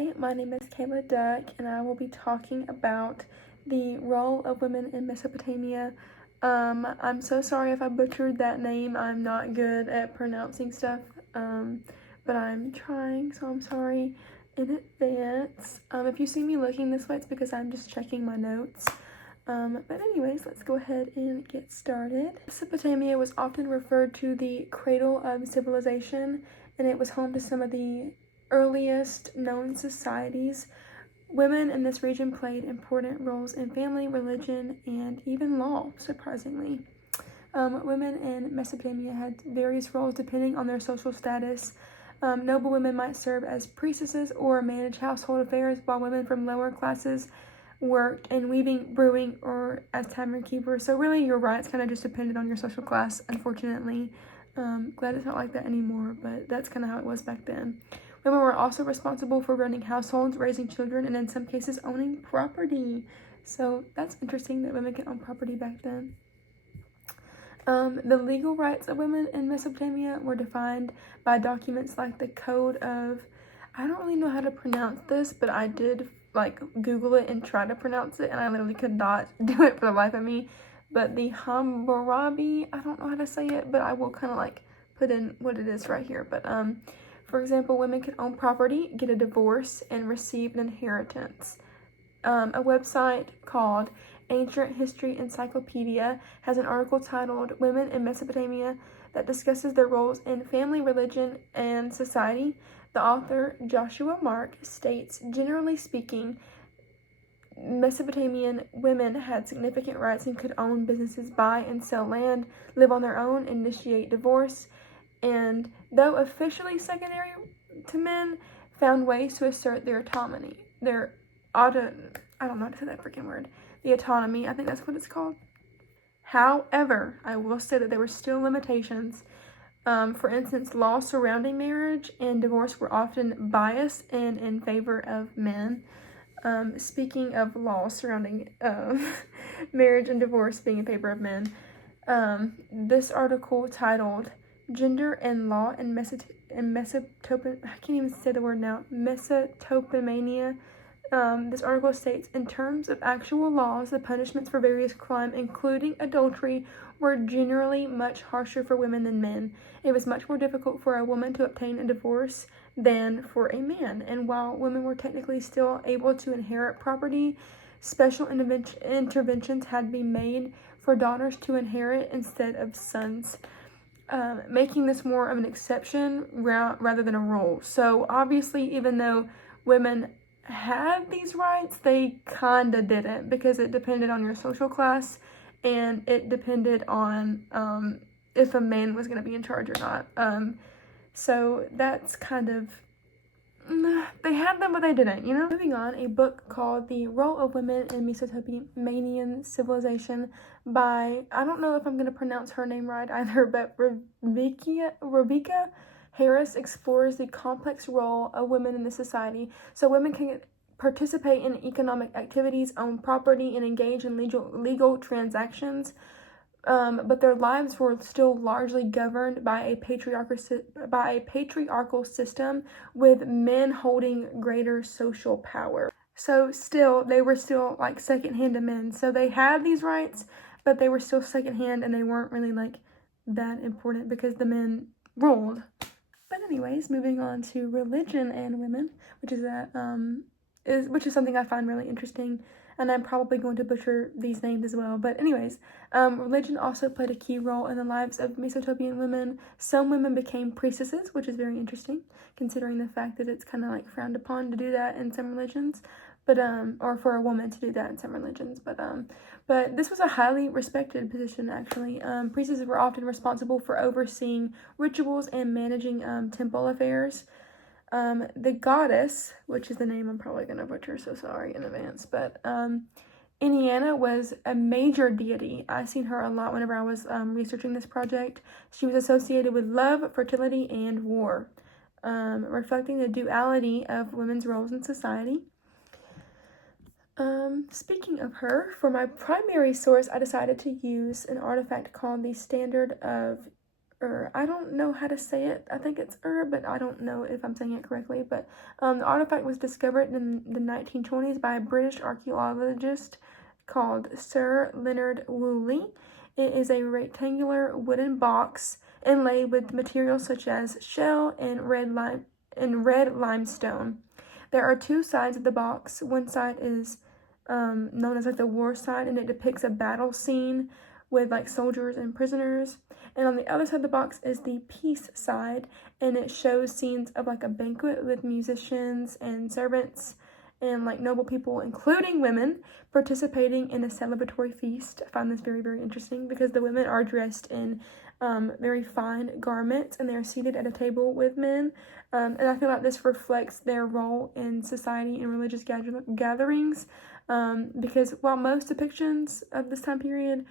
Hi, my name is Kayla Duck, and I will be talking about the role of women in Mesopotamia. I'm so sorry if I butchered that name. I'm not good at pronouncing stuff, but I'm trying, so I'm sorry in advance. If you see me looking this way, it's because I'm just checking my notes. But anyways, let's go ahead and get started. Mesopotamia was often referred to the cradle of civilization, and it was home to some of the earliest known societies. Women in this region played important roles in family, religion, and even law, surprisingly. Women in Mesopotamia had various roles depending on their social status. Noble women might serve as priestesses or manage household affairs, while women from lower classes worked in weaving, brewing, or as tavern keepers. So really your rights kind of just depended on your social class, unfortunately. Glad it's not like that anymore, but that's kind of how it was back then. Women were also responsible for running households, raising children, and in some cases owning property. So that's interesting that women could own property back then. The legal rights of women in Mesopotamia were defined by documents like the Code of, I don't really know how to pronounce this, but I did Google it and try to pronounce it, and I literally could not do it for the life of me. But the Hammurabi, I don't know how to say it, but I will kind of put in what it is right here. But for example, women could own property, get a divorce, and receive an inheritance. A website called Ancient History Encyclopedia has an article titled Women in Mesopotamia that discusses their roles in family, religion, and society. The author, Joshua Mark, states, generally speaking, Mesopotamian women had significant rights and could own businesses, buy and sell land, live on their own, initiate divorce, and though officially secondary to men, found ways to assert their autonomy. I don't know how to say that freaking word. The autonomy, I think that's what it's called. However, I will say that there were still limitations. For instance, laws surrounding marriage and divorce were often biased and in favor of men. Speaking of laws surrounding marriage and divorce being in favor of men, this article titled Gender and Law in Mesopotamia, I can't even say the word now, Mesopotamia. This article states, in terms of actual laws, the punishments for various crimes, including adultery, were generally much harsher for women than men. It was much more difficult for a woman to obtain a divorce than for a man. And while women were technically still able to inherit property, special interventions had to be made for daughters to inherit instead of sons, making this more of an exception rather than a rule. So obviously, even though women had these rights, they kind of didn't, because it depended on your social class and it depended on if a man was going to be in charge or not. So that's kind of, they had them but they didn't, you know? Moving on, a book called The Role of Women in Mesopotamian Civilization by, I don't know if I'm going to pronounce her name right either, but Rebecca Harris explores the complex role of women in the society. So women can participate in economic activities, own property, and engage in legal transactions, but their lives were still largely governed by a patriarchal system, with men holding greater social power. So they were still secondhand to men. So they had these rights, but they were still secondhand, and they weren't really that important because the men ruled. But anyways, moving on to religion and women, which is something I find really interesting, and I'm probably going to butcher these names as well. But anyways, religion also played a key role in the lives of Mesopotamian women. Some women became priestesses, which is very interesting, considering the fact that it's kind of frowned upon to do that in some religions, but or for a woman to do that in some religions. But this was a highly respected position, actually. Priestesses were often responsible for overseeing rituals and managing temple affairs. The goddess, which is the name I'm probably going to butcher, so sorry in advance, but Indiana was a major deity. I seen her a lot whenever I was researching this project. She was associated with love, fertility, and war, reflecting the duality of women's roles in society. Speaking of her, for my primary source, I decided to use an artifact called the Standard of I don't know how to say it. I think it's but I don't know if I'm saying it correctly. But the artifact was discovered in the 1920s by a British archaeologist called Sir Leonard Woolley. It is a rectangular wooden box inlaid with materials such as shell and red limestone. There are two sides of the box. One side is known as like the war side, and it depicts a battle scene with like soldiers and prisoners. And on the other side of the box is the peace side, and it shows scenes of like a banquet with musicians and servants and like noble people, including women, participating in a celebratory feast. I find this very, very interesting because the women are dressed in very fine garments, and they're seated at a table with men. And I feel like this reflects their role in society and religious gatherings, because while most depictions of this time period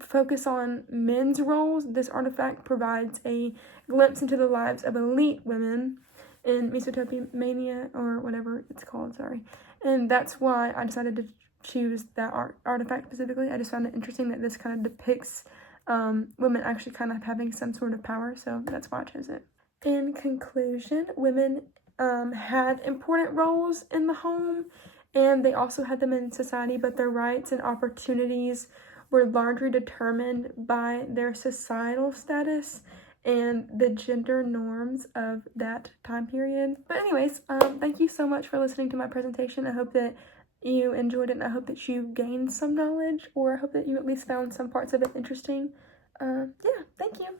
focus on men's roles, this artifact provides a glimpse into the lives of elite women in Mesopotamia, or whatever it's called, sorry. And that's why I decided to choose that artifact specifically. I just found it interesting that this kind of depicts women actually kind of having some sort of power, so that's why I chose it. In conclusion, women had important roles in the home, and they also had them in society, but their rights and opportunities were largely determined by their societal status and the gender norms of that time period. But anyways, thank you so much for listening to my presentation. I hope that you enjoyed it, and I hope that you gained some knowledge, or I hope that you at least found some parts of it interesting. Yeah, thank you.